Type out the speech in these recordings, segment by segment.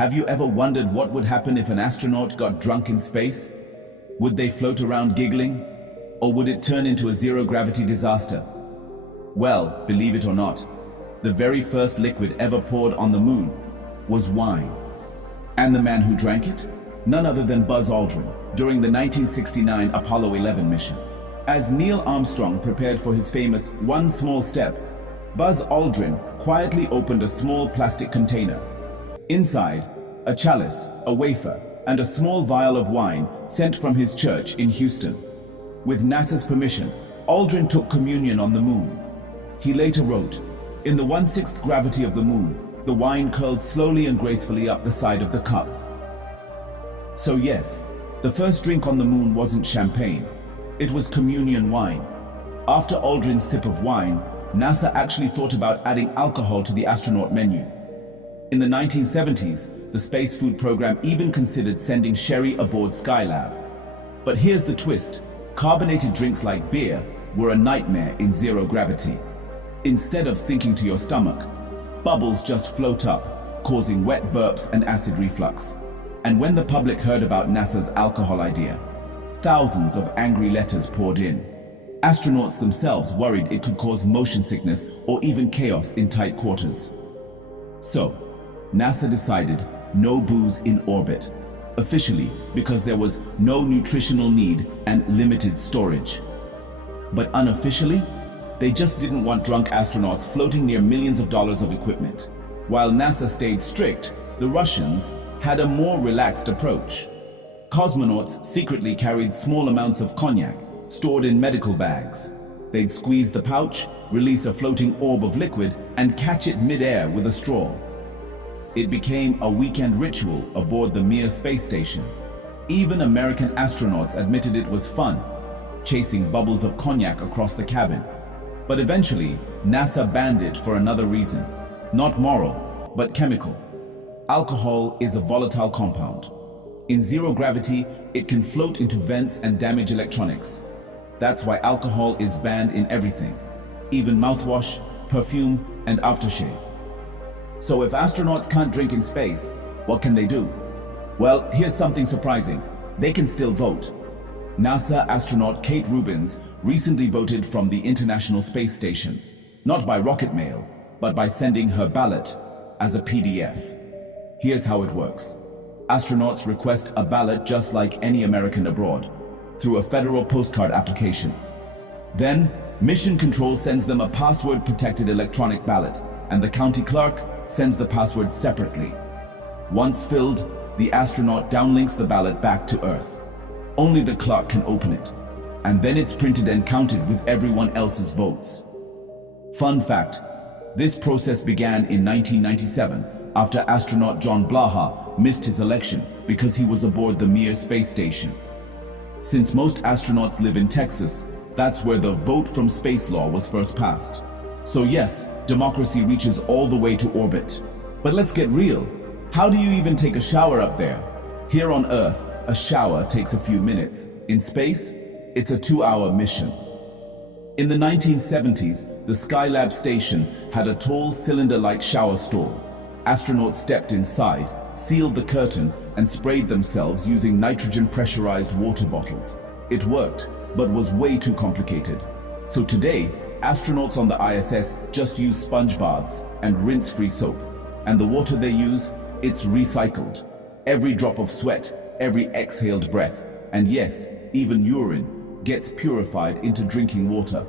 Have you ever wondered what would happen if an astronaut got drunk in space? Would they float around giggling? Or would it turn into a zero-gravity disaster? Well, believe it or not, the very first liquid ever poured on the moon was wine. And the man who drank it? None other than Buzz Aldrin, during the 1969 Apollo 11 mission. As Neil Armstrong prepared for his famous one small step, Buzz Aldrin quietly opened a small plastic container. Inside, a chalice, a wafer, and a small vial of wine sent from his church in Houston. With NASA's permission, Aldrin took communion on the moon. He later wrote, "In the 1/6 gravity of the moon, the wine curled slowly and gracefully up the side of the cup." So yes, the first drink on the moon wasn't champagne. It was communion wine. After Aldrin's sip of wine, NASA actually thought about adding alcohol to the astronaut menu. In the 1970s, the space food program even considered sending sherry aboard Skylab. But here's the twist. Carbonated drinks like beer were a nightmare in zero gravity. Instead of sinking to your stomach, bubbles just float up, causing wet burps and acid reflux. And when the public heard about NASA's alcohol idea, thousands of angry letters poured in. Astronauts themselves worried it could cause motion sickness or even chaos in tight quarters. So, NASA decided no booze in orbit, officially because there was no nutritional need and limited storage. But unofficially, they just didn't want drunk astronauts floating near millions of dollars of equipment. While NASA stayed strict, the Russians had a more relaxed approach. Cosmonauts secretly carried small amounts of cognac stored in medical bags. They'd squeeze the pouch, release a floating orb of liquid, and catch it mid-air with a straw. It became a weekend ritual aboard the Mir space station. Even American astronauts admitted it was fun, chasing bubbles of cognac across the cabin. But eventually, NASA banned it for another reason. Not moral, but chemical. Alcohol is a volatile compound. In zero gravity, it can float into vents and damage electronics. That's why alcohol is banned in everything, even mouthwash, perfume, and aftershave. So if astronauts can't drink in space, what can they do? Well, here's something surprising. They can still vote. NASA astronaut Kate Rubins recently voted from the International Space Station, not by rocket mail, but by sending her ballot as a PDF. Here's how it works. Astronauts request a ballot just like any American abroad, through a federal postcard application. Then, Mission Control sends them a password-protected electronic ballot, and the county clerk sends the password separately. Once filled, the astronaut downlinks the ballot back to Earth. Only the clerk can open it, and then it's printed and counted with everyone else's votes. Fun fact, this process began in 1997 after astronaut John Blaha missed his election because he was aboard the Mir space station. Since most astronauts live in Texas, that's where the vote from space law was first passed. So yes, democracy reaches all the way to orbit. But let's get real. How do you even take a shower up there? Here on Earth, a shower takes a few minutes. In space, it's a 2-hour mission. In the 1970s, the Skylab station had a tall cylinder-like shower stall. Astronauts stepped inside, sealed the curtain, and sprayed themselves using nitrogen pressurized water bottles. It worked, but was way too complicated. So today, astronauts on the ISS just use sponge baths and rinse-free soap. And the water they use, it's recycled. Every drop of sweat, every exhaled breath, and yes, even urine, gets purified into drinking water.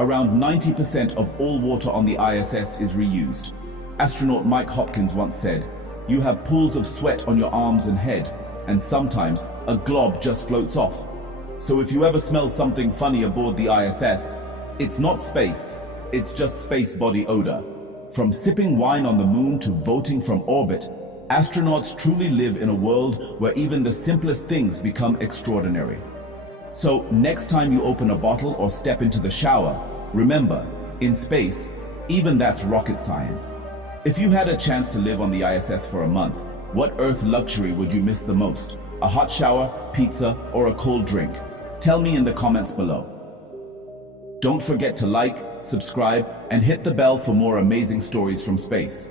Around 90% of all water on the ISS is reused. Astronaut Mike Hopkins once said, "You have pools of sweat on your arms and head, and sometimes a glob just floats off." So if you ever smell something funny aboard the ISS, it's not space, it's just space body odor. From sipping wine on the moon to voting from orbit, astronauts truly live in a world where even the simplest things become extraordinary. So next time you open a bottle or step into the shower, remember, in space, even that's rocket science. If you had a chance to live on the ISS for a month, what Earth luxury would you miss the most? A hot shower, pizza, or a cold drink? Tell me in the comments below. Don't forget to like, subscribe, and hit the bell for more amazing stories from space.